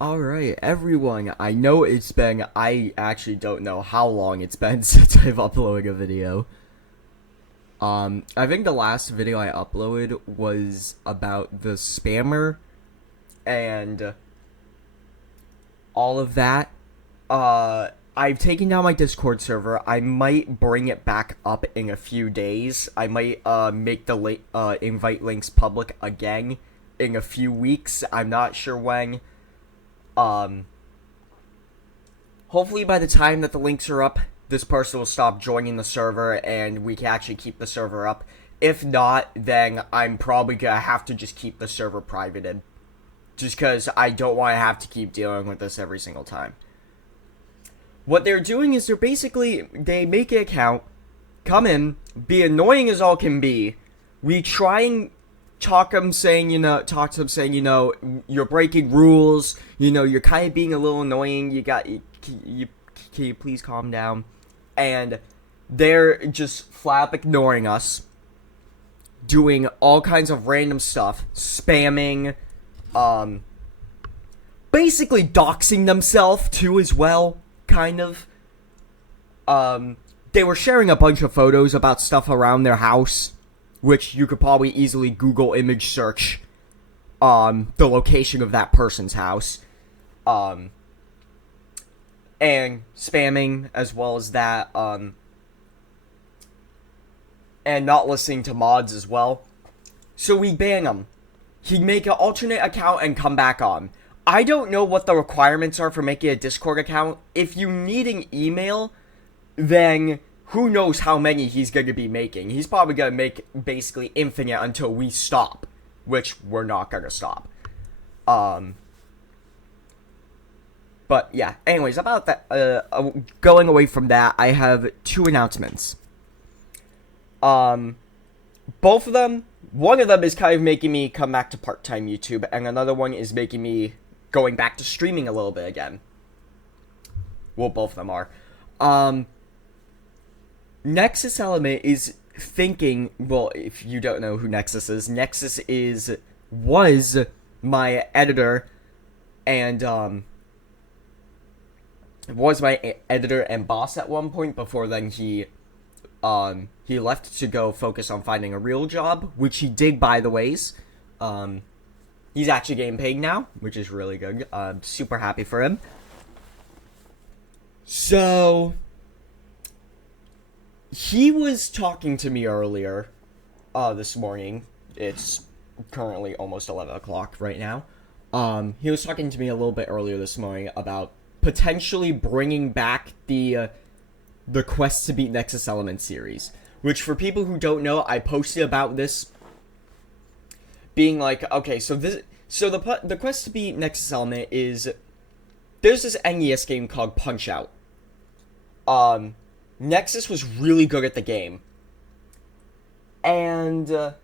Alright, everyone, I actually don't know how long it's been since I've uploaded a video. I think the last video I uploaded was about the spammer and all of that. I've taken down my Discord server. I might bring it back up in a few days. I might, make the invite links public again in a few weeks. I'm not sure when. Hopefully by the time that the links are up, this person will stop joining the server and we can actually keep the server up. If not, then I'm probably gonna have to just keep the server privated. Just because I don't want to have to keep dealing with this every single time. What they're doing is they make an account, come in, be annoying as all can be. We try and talk to them saying, you're breaking rules, you're kind of being a little annoying, can you please calm down? And they're just flat up ignoring us, doing all kinds of random stuff, spamming, basically doxing themselves too as well, kind of. They were sharing a bunch of photos about stuff around their house, which you could probably easily Google image search the location of that person's house. And spamming as well as that, and not listening to mods as well. So we ban him. He'd make an alternate account and come back on. I don't know what the requirements are for making a Discord account. If you need an email, then who knows how many he's going to be making. He's probably going to make basically infinite until we stop, which we're not going to stop. But yeah, anyways, about that, going away from that, I have two announcements. Both of them, one of them is kind of making me come back to part-time YouTube, and another one is making me going back to streaming a little bit again. Well, both of them are. Nexus Element is thinking, well, if you don't know who Nexus is was my editor, and, was my editor and boss at one point. Before then, he left to go focus on finding a real job, which he did, by the ways. He's actually getting paid now, which is really good. I'm super happy for him. So, he was talking to me earlier, this morning. It's currently almost 11 o'clock right now. He was talking to me a little bit earlier this morning about potentially bringing back the Quest to Beat Nexus Element series. Which, for people who don't know, I posted about this being like, okay, so the Quest to Beat Nexus Element is, there's this NES game called Punch-Out. Nexus was really good at the game. And,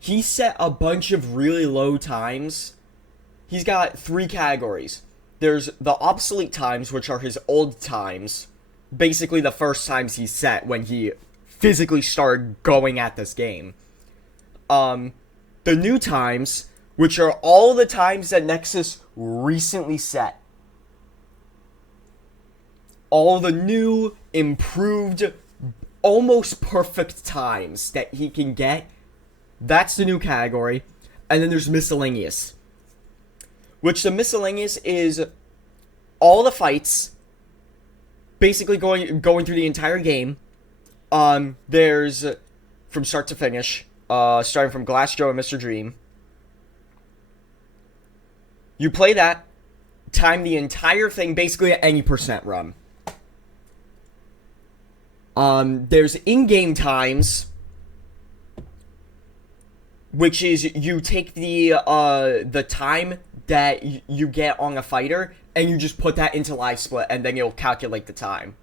he set a bunch of really low times. He's got 3 categories. There's the obsolete times, which are his old times. Basically the first times he set when he physically started going at this game. The new times, which are all the times that Nexus recently set. All the new, improved, almost perfect times that he can get. That's the new category. And then there's miscellaneous. Which the miscellaneous is all the fights, basically going through the entire game. There's from start to finish, starting from Glass Joe and Mr. Dream. You play that, time the entire thing basically at any percent run. There's in-game times, which is you take the time that you get on a fighter, and you just put that into live split, and then it'll calculate the time.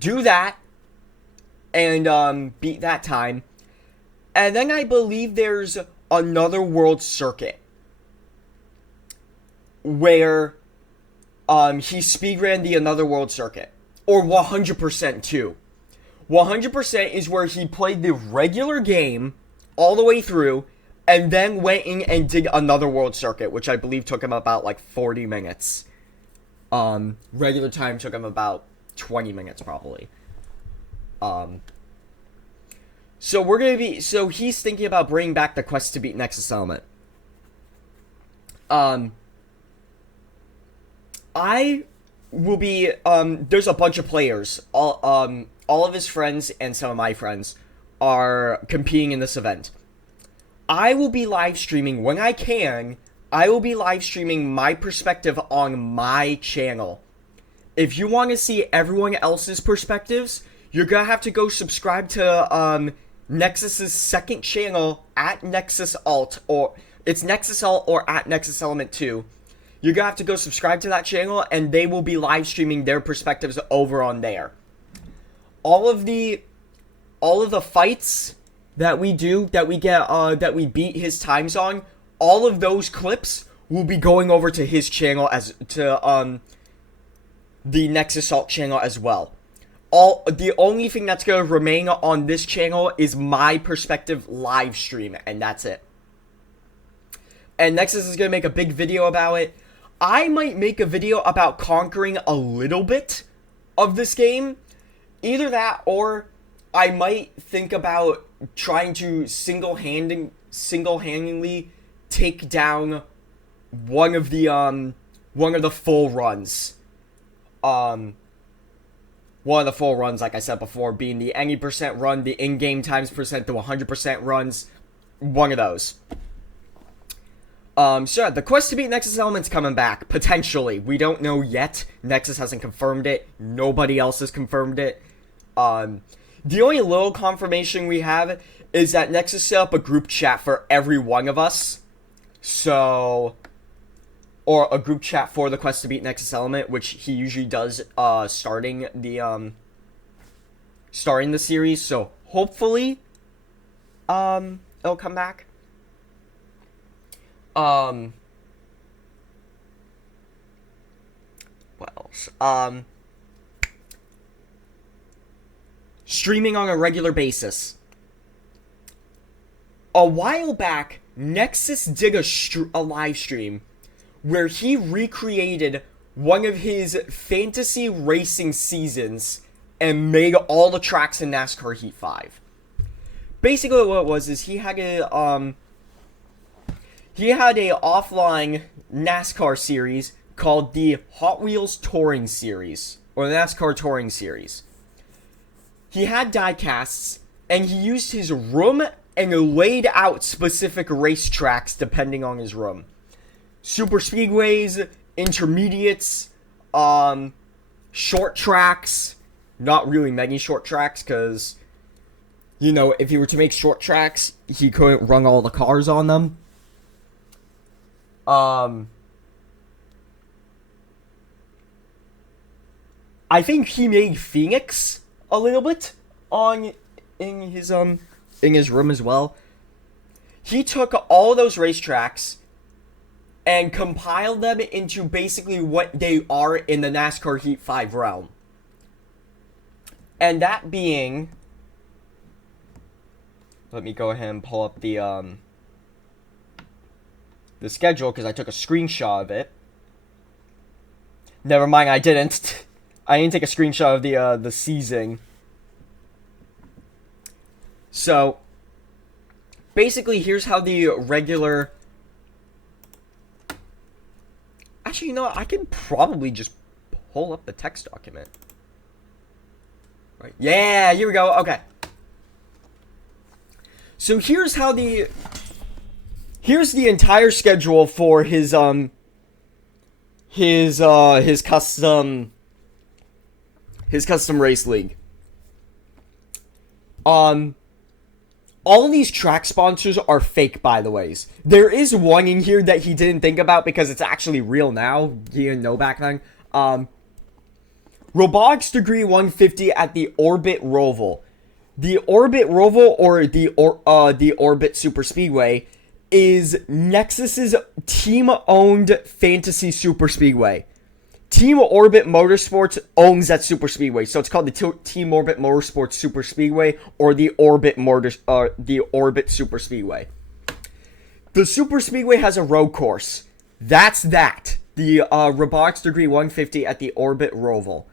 Do that, and beat that time. And then I believe there's another world circuit, where he speedran the another world circuit. Or 100% too. 100% is where he played the regular game all the way through, and then went in and did another world circuit, which I believe took him about like 40 minutes. Regular time took him about 20 minutes probably. So he's thinking about bringing back the quest to beat Nexus Element. I will be, there's a bunch of players, all of his friends and some of my friends are competing in this event. I will be live streaming when I can. I will be live streaming my perspective on my channel. If you want to see everyone else's perspectives, you're gonna have to go subscribe to Nexus's second channel at Nexus Alt, or it's Nexus Alt or at Nexus Element 2. You're gonna have to go subscribe to that channel, and they will be live streaming their perspectives over on there. All of the fights that we do, that we beat his times on, all of those clips will be going over to his channel the Nexus Alt channel as well. The only thing that's gonna remain on this channel is my perspective live stream, and that's it. And Nexus is gonna make a big video about it. I might make a video about conquering a little bit of this game. Either that, or I might think about trying to single-handedly take down one of the full runs. One of the full runs, like I said before, being the any percent run, the in-game times percent to 100% runs. One of those. So the quest to beat Nexus Element's coming back, potentially. We don't know yet. Nexus hasn't confirmed it. Nobody else has confirmed it. The only little confirmation we have is that Nexus set up a group chat for every one of us. So, or a group chat for the quest to beat Nexus Element, which he usually does, starting the series. So, hopefully, it'll come back. What else? Streaming on a regular basis. A while back, Nexus did a live stream where he recreated one of his fantasy racing seasons and made all the tracks in NASCAR Heat 5. Basically what it was is he had a offline NASCAR series called the Hot Wheels Touring Series, or the NASCAR Touring Series. He had diecasts, and he used his room and laid out specific racetracks depending on his room. Super speedways, intermediates, short tracks, not really many short tracks, because, you know, if he were to make short tracks, he couldn't run all the cars on them. I think he made Phoenix a little bit in his room as well. He took all those racetracks and compiled them into basically what they are in the NASCAR Heat 5 realm. And that being, let me go ahead and pull up the schedule, because I took a screenshot of it. Never mind, I didn't. I didn't take a screenshot of the season. So, basically, here's how the regular... Actually, you know what? I can probably just pull up the text document. Right. Yeah, here we go. Okay. So here's how the... Here's the entire schedule for his custom race league. All of these track sponsors are fake, by the ways. There is one in here that he didn't think about because it's actually real now. He didn't know back then. Robotics Degree 150 at the Orbit Roval. The Orbit Roval, or the Orbit Super Speedway, is Nexus's team-owned fantasy super speedway. Team Orbit Motorsports owns that super speedway, so it's called the Team Orbit Motorsports Super Speedway, or the Orbit Super Speedway. The Super Speedway has a road course. That's that. The Robotics Degree 150 at the Orbit Roval.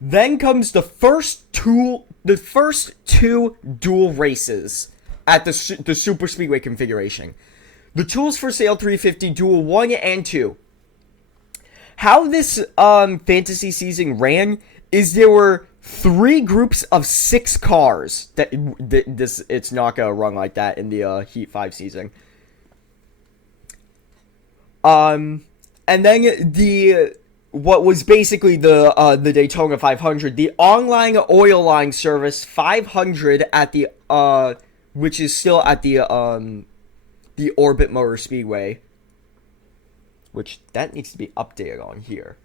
Then comes the first two dual races at the Super Speedway configuration. The Tools for Sale 350 Duel 1 and 2. How this fantasy season ran is there were 3 groups of 6 cars. It's not gonna run like that in the Heat 5 season. And then what was basically the Daytona 500, the online oil line service 500 at the which is still at the Orbit Motor Speedway, which that needs to be updated on here.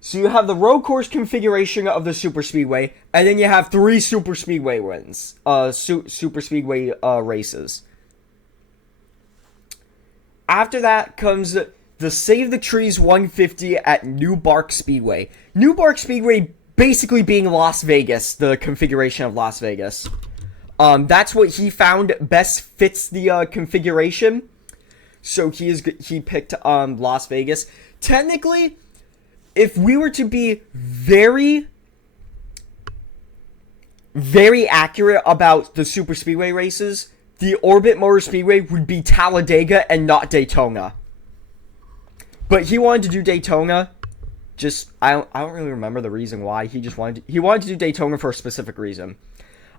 So you have the road course configuration of the Super Speedway, and then you have 3 Super Speedway wins, Super Speedway races. After that comes the Save the Trees 150 at New Bark Speedway. New Bark Speedway basically being Las Vegas, the configuration of Las Vegas. That's what he found best fits the configuration. So he picked Las Vegas. Technically, if we were to be very, very accurate about the Super Speedway races, the Orbit Motor Speedway would be Talladega and not Daytona. But he wanted to do Daytona. I don't really remember the reason why. He wanted to do Daytona for a specific reason.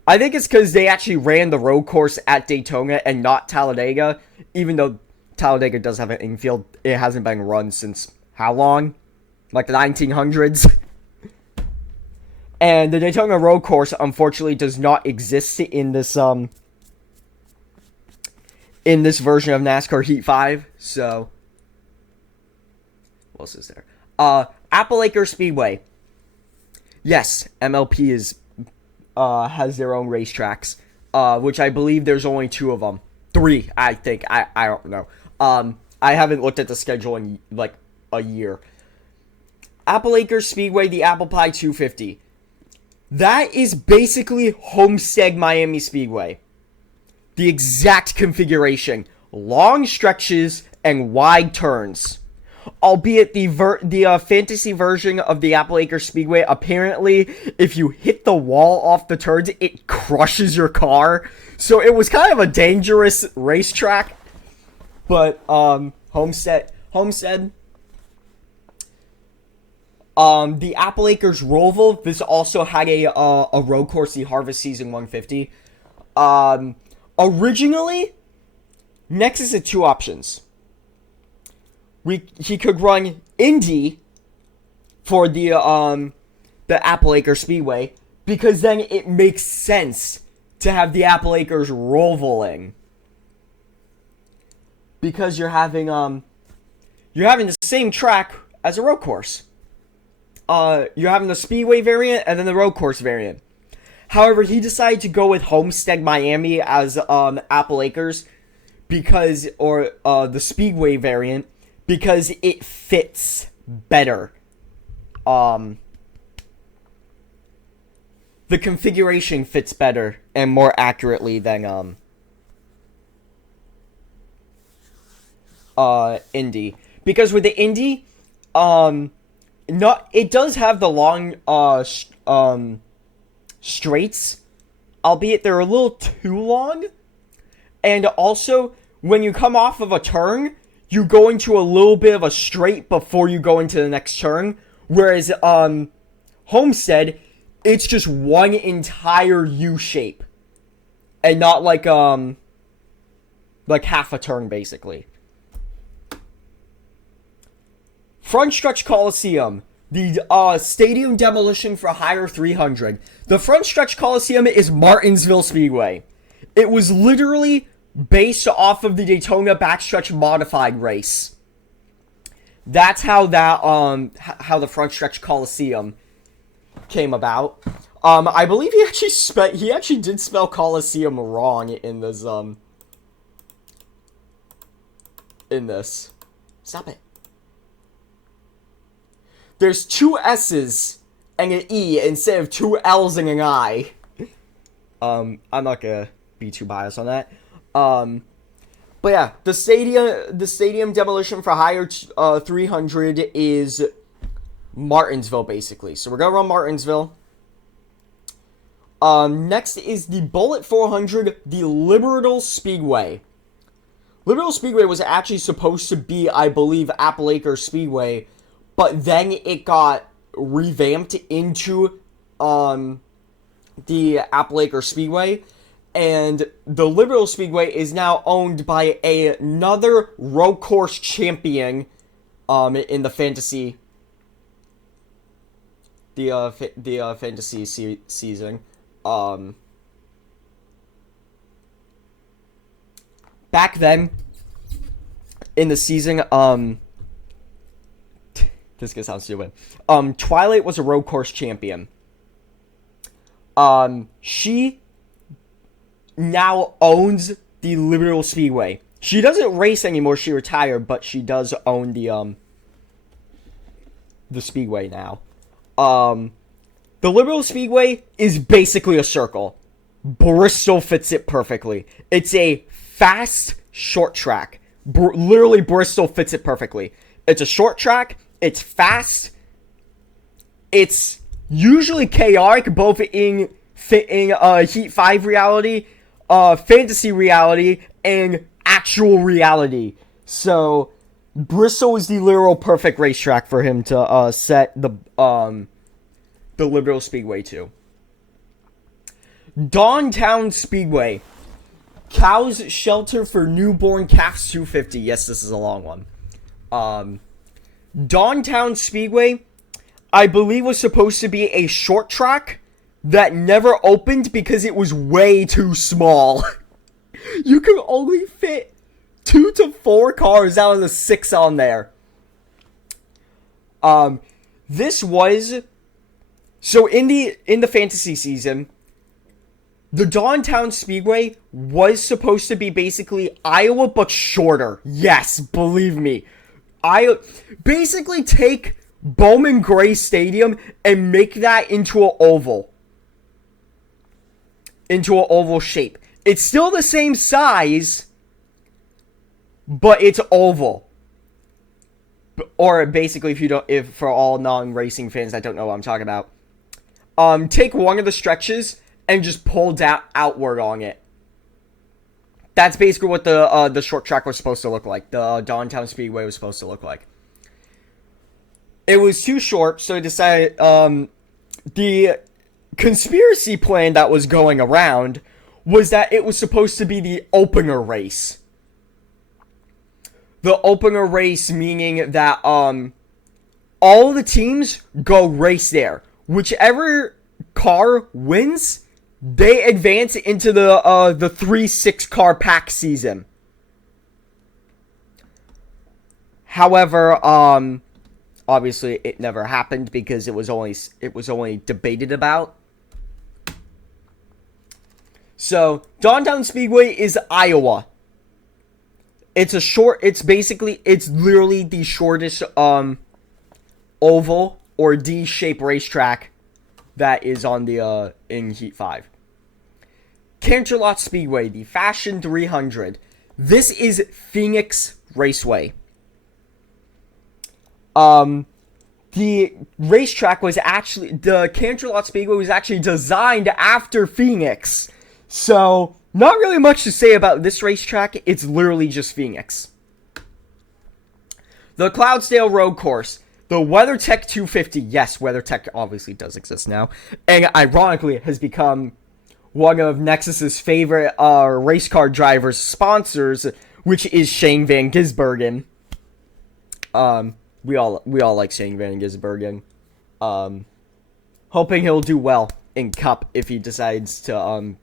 I think it's because they actually ran the road course at Daytona and not Talladega. Even though Talladega does have an infield, it hasn't been run since how long? Like the 1900s. And the Daytona road course, unfortunately, does not exist in this version of NASCAR Heat 5. So, what else is there? Appalachian Speedway. Yes, MLP has their own racetracks, which I believe there's only 2 of them. 3, I think. I don't know. I haven't looked at the schedule in like a year. Appalachian Speedway, the Apple Pie 250. That is basically Homestead Miami Speedway. The exact configuration. Long stretches and wide turns. Albeit the fantasy version of the Appalachian Speedway, apparently, if you hit the wall off the turns, it crushes your car. So it was kind of a dangerous racetrack. But, Homestead, the Appalachian Roval, this also had a road course, the Harvest Season 150. Originally, Nexus had 2 options. He could run Indy for the Appalachian Speedway, because then it makes sense to have the Appalachian Rovaling. Because you're having the same track as a road course. You're having the Speedway variant and then the road course variant. However, he decided to go with Homestead Miami as Appalachians the Speedway variant, because it fits better. The configuration fits better and more accurately than Indy. Because with the Indy, it does have the long straights, albeit they're a little too long. And also, when you come off of a turn, you go into a little bit of a straight before you go into the next turn. Whereas, Homestead, it's just one entire U shape. And not like half a turn, basically. Front Stretch Coliseum. The stadium demolition for Hire 300. The Front Stretch Coliseum is Martinsville Speedway. It was literally based off of the Daytona Backstretch Modified race. That's how how the Front Stretch Coliseum came about. I believe he actually did spell Coliseum wrong in this Stop it. There's 2 S's and an E instead of 2 L's and an I. I'm not gonna be too biased on that. But yeah, the stadium demolition for higher 300 is Martinsville, basically. So we're gonna run Martinsville. Next is the Bullet 400, the Liberal Speedway. Liberal Speedway was actually supposed to be, I believe, Appalachian Speedway, but then it got revamped into the Appalachian Speedway, and the Liberal Speedway is now owned by another road course champion in the fantasy fantasy season. Back then in the season, this gonna sound stupid. Twilight was a road course champion. She now owns the Liberal Speedway. She doesn't race anymore. She retired, but she does own the Speedway now. The Liberal Speedway is basically a circle. Bristol fits it perfectly. It's a fast short track. Literally, Bristol fits it perfectly. It's a short track. It's fast. It's usually chaotic, both in Heat 5 reality, fantasy reality, and actual reality. So, Bristol is the literal perfect racetrack for him to set the Liberal Speedway to. Dawntown Speedway. Cows Shelter for Newborn Calves 250. Yes, this is a long one. Dawntown Speedway, I believe, was supposed to be a short track that never opened because it was way too small. You could only fit 2 to 4 cars out of the 6 on there. This was... So in the fantasy season, the Dawntown Speedway was supposed to be basically Iowa, but shorter. Yes, believe me. Basically take Bowman Gray Stadium and make that into an oval. Into an oval shape. It's still the same size, but it's oval. Or basically, if for all non-racing fans that don't know what I'm talking about, take one of the stretches and just pull down outward on it. That's basically what the short track was supposed to look like. The Dawntown Speedway was supposed to look like. It was too short, so I decided the conspiracy plan that was going around was that it was supposed to be the opener race. The opener race meaning that all the teams go race there. Whichever car wins, they advance into the 3-6 car pack season. However, obviously it never happened because it was only debated about. So, Dawntown Speedway is Iowa. It's literally the shortest oval or D-shaped racetrack that is on the in Heat 5. Canterlot Speedway, the Fashion 300. This is Phoenix Raceway. The racetrack was actually, the Canterlot Speedway was actually designed after Phoenix. So, not really much to say about this racetrack. It's literally just Phoenix. The Cloudsdale Road Course. The WeatherTech 250. Yes, WeatherTech obviously does exist now. And ironically, has become one of Nexus's favorite race car drivers' sponsors, which is Shane Van Gisbergen. We all like Shane Van Gisbergen. Hoping he'll do well in Cup if he decides to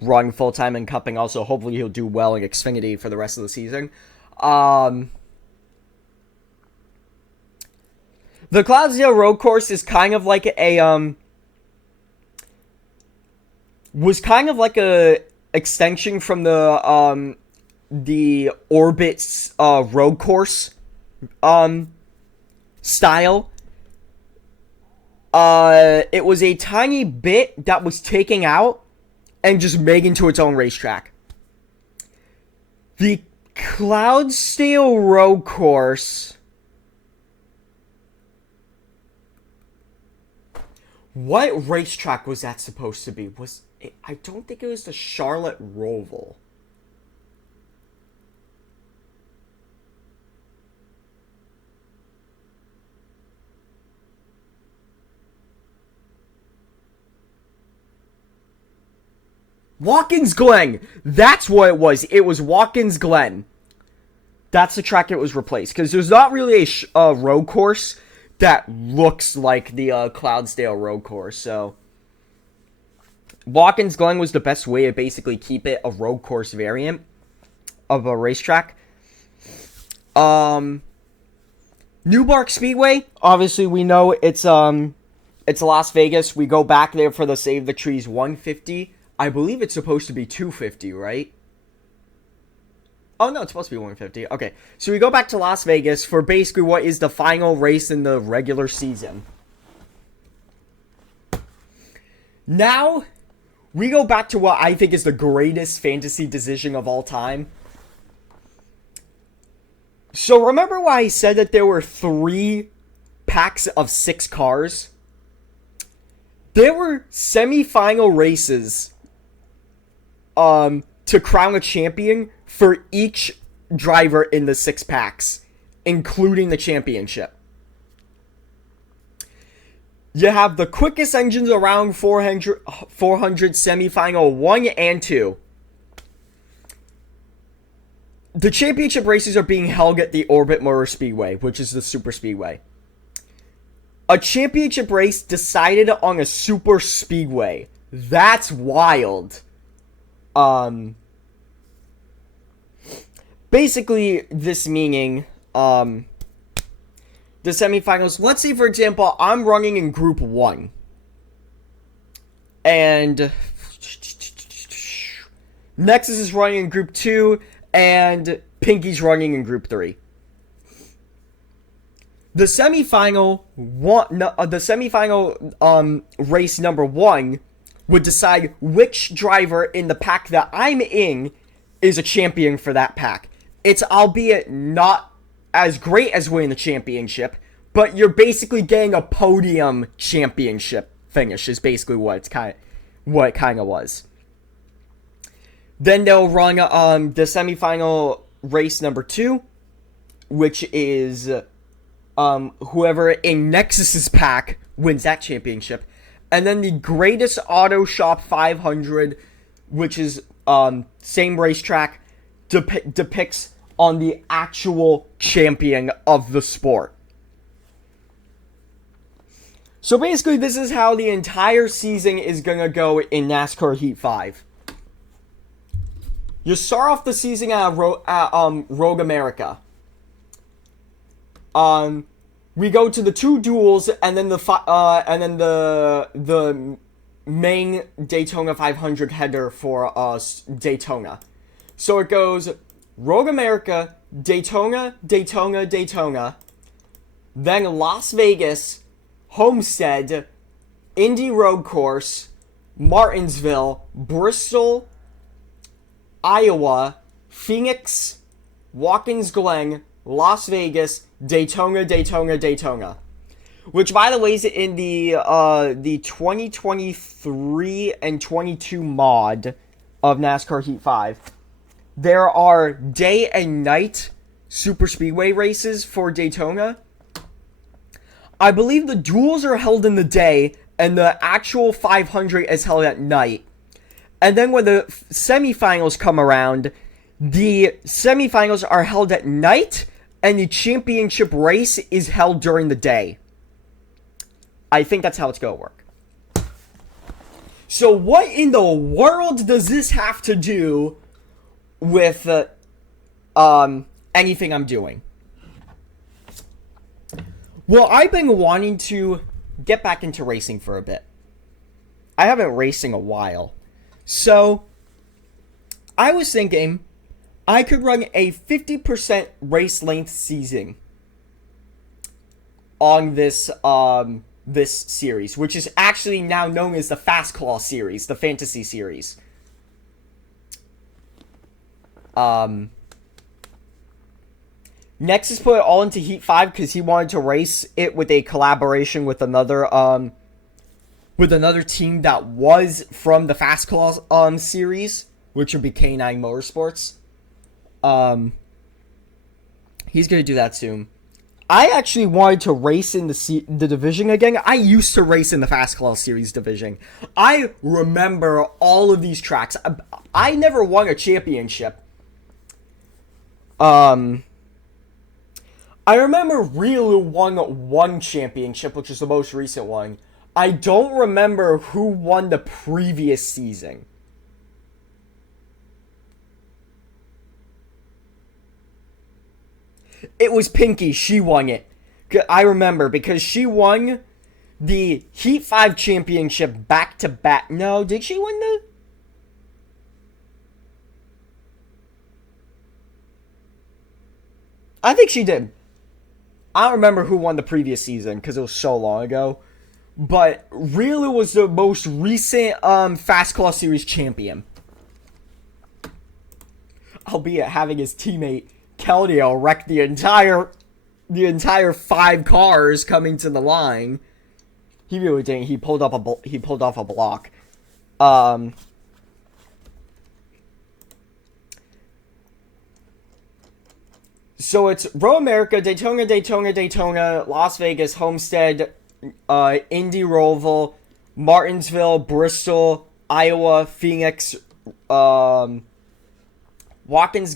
run full-time in Cup, and also hopefully he'll do well in Xfinity for the rest of the season. The Cloudsdale Road Course is kind of like was kind of like a extension from the Orbit's road course style. It was a tiny bit that was taken out and just make into its own racetrack. The Cloudsdale Road Course. What racetrack was that supposed to be? I don't think it was the Charlotte Roval. Watkins Glen. That's what it was. It was Watkins Glen. That's the track it was replaced. Because there's not really a road course that looks like the Cloudsdale Road Course. So Watkins Glen was the best way to basically keep it a road course variant of a racetrack. Newmark Speedway. Obviously, we know it's Las Vegas. We go back there for the Save the Trees 150. I believe it's supposed to be 250, right? Oh, no, it's supposed to be 150. Okay, so we go back to Las Vegas for basically what is the final race in the regular season. Now, we go back to what I think is the greatest fantasy decision of all time. So remember why I said that there were 3 packs of 6 cars? There were semi-final races to crown a champion for each driver in the 6 packs, including the championship. You have the quickest engines around 400 semi-final 1 and 2. The championship races are being held at the Orbit Motor Speedway, which is the super speedway. A championship race decided on a super speedway. That's wild. Basically, this meaning, the semifinals, let's say, for example, I'm running in Group 1. And Nexus is running in Group 2, and Pinky's running in Group 3. The semifinal race number 1 would decide which driver in the pack that I'm in is a champion for that pack. It's albeit not as great as winning the championship, but you're basically getting a podium championship finish is basically what it kind of was. Then they'll run the semifinal race number 2, which is whoever in Nexus's pack wins that championship. And then the Greatest Auto Shop 500, which is same racetrack, depicts on the actual champion of the sport. So basically, this is how the entire season is going to go in NASCAR Heat 5. You start off the season at Rogue America. We go to the 2 duels, and then the main Daytona 500 header for Daytona. So it goes Rogue America, Daytona, Daytona, Daytona, then Las Vegas, Homestead, Indy Road Course, Martinsville, Bristol, Iowa, Phoenix, Watkins Glen, Las Vegas, Daytona, Daytona, Daytona. Which, by the way, is in the 2023 and 22 mod of NASCAR Heat 5. There are day and night super speedway races for Daytona. I believe the duels are held in the day, and the actual 500 is held at night. And then when the semifinals come around, the semifinals are held at night, and the championship race is held during the day. I think that's how it's going to work. So what in the world does this have to do with anything I'm doing? Well, I've been wanting to get back into racing for a bit. I haven't raced in a while. So I was thinking I could run a 50% race length season on this this series, which is actually now known as the Fast Claw series, the fantasy series. Um, Nexus put it all into Heat 5 because he wanted to race it with a collaboration with another team that was from the Fast Claws series, which would be K9 Motorsports. He's gonna do that soon. I actually wanted to race in the division again. I used to race in the Fast Claws series division. I remember all of these tracks. I never won a championship. I remember Ryu won one championship, which is the most recent one. I don't remember who won the previous season. It was Pinky. She won it. I remember because she won the Heat 5 championship back to back. No, did she win the... I think she did. I don't remember who won the previous season because it was so long ago. But Ryu was the most recent Fast Claw Series champion. Albeit having his teammate Keldeo wreck the entire 5 cars coming to the line. He really didn't. He pulled off a block. So it's Road America, Daytona, Las Vegas, Homestead, Indy Roval, Martinsville, Bristol, Iowa, Phoenix, Watkins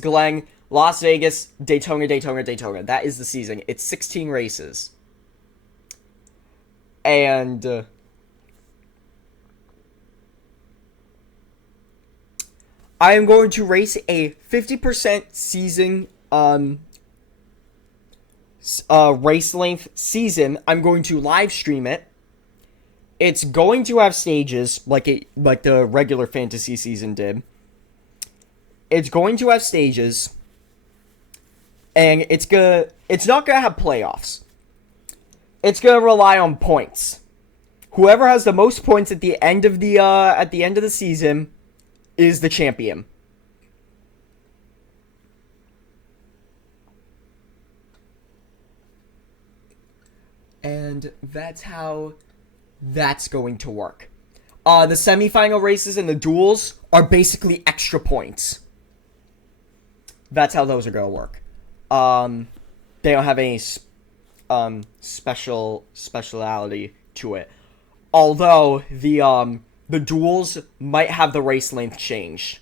Glen, Las Vegas, Daytona. That is the season. It's 16 races. And I am going to race a 50% season race length season. I'm going to live stream it. It's going to have stages like the regular fantasy season did. It's going to have stages, and it's not gonna have playoffs. It's gonna rely on points. Whoever has the most points at the end of the season is the champion. And that's how that's going to work. The semifinal races and the duels are basically extra points. That's how those are going to work. They don't have any speciality to it. Although the duels might have the race length change.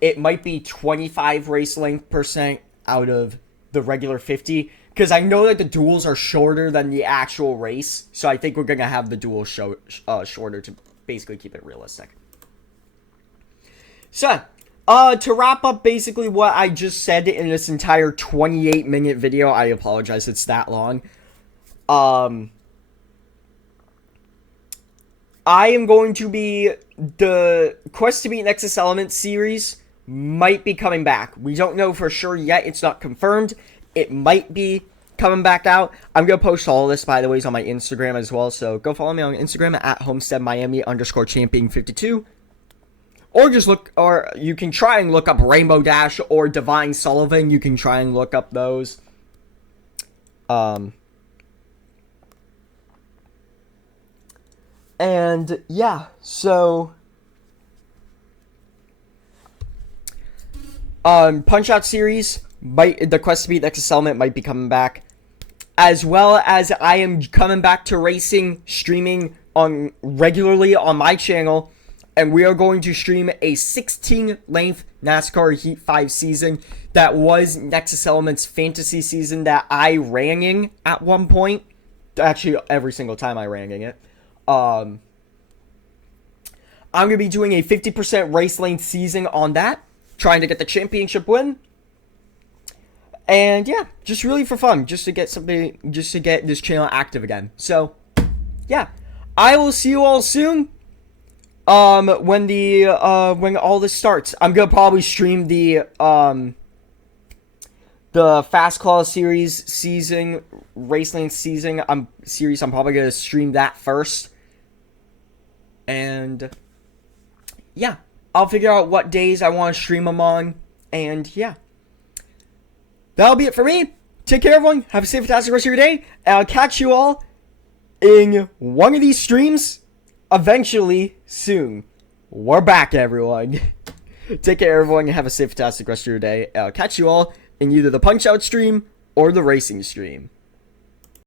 It might be 25 race length percent out of the regular 50. Because I know that the duels are shorter than the actual race. So I think we're going to have the duels shorter to basically keep it realistic. So, to wrap up basically what I just said in this entire 28-minute video. I apologize, it's that long. I am going to be... The Quest to Beat Nexus Elements series might be coming back. We don't know for sure yet. It's not confirmed. It might be coming back out. I'm going to post all of this, by the way, on my Instagram as well. So go follow me on Instagram at HomesteadMiami_champion52. Or you can try and look up Rainbow Dash or Divine Sullivan. You can try and look up those. And yeah, so Punch-Out series, the Quest to Beat Nexus Element might be coming back, as well as I am coming back to racing, streaming regularly on my channel, and we are going to stream a 16-length NASCAR Heat 5 season that was Nexus Elements fantasy season that I ran in at one point. Actually, every single time I ran in it. I'm going to be doing a 50% race length season on that, trying to get the championship win. And yeah, just really for fun, just to get this channel active again. So, yeah, I will see you all soon. When all this starts, I'm gonna probably stream the Fast Claw series season, race length season. I'm probably gonna stream that first. And yeah, I'll figure out what days I want to stream them on. And yeah, that'll be it for me. Take care, everyone. Have a safe, fantastic rest of your day. And I'll catch you all in one of these streams eventually soon. We're back, everyone. Take care, everyone, and have a safe, fantastic rest of your day. I'll catch you all in either the Punch-Out stream or the racing stream.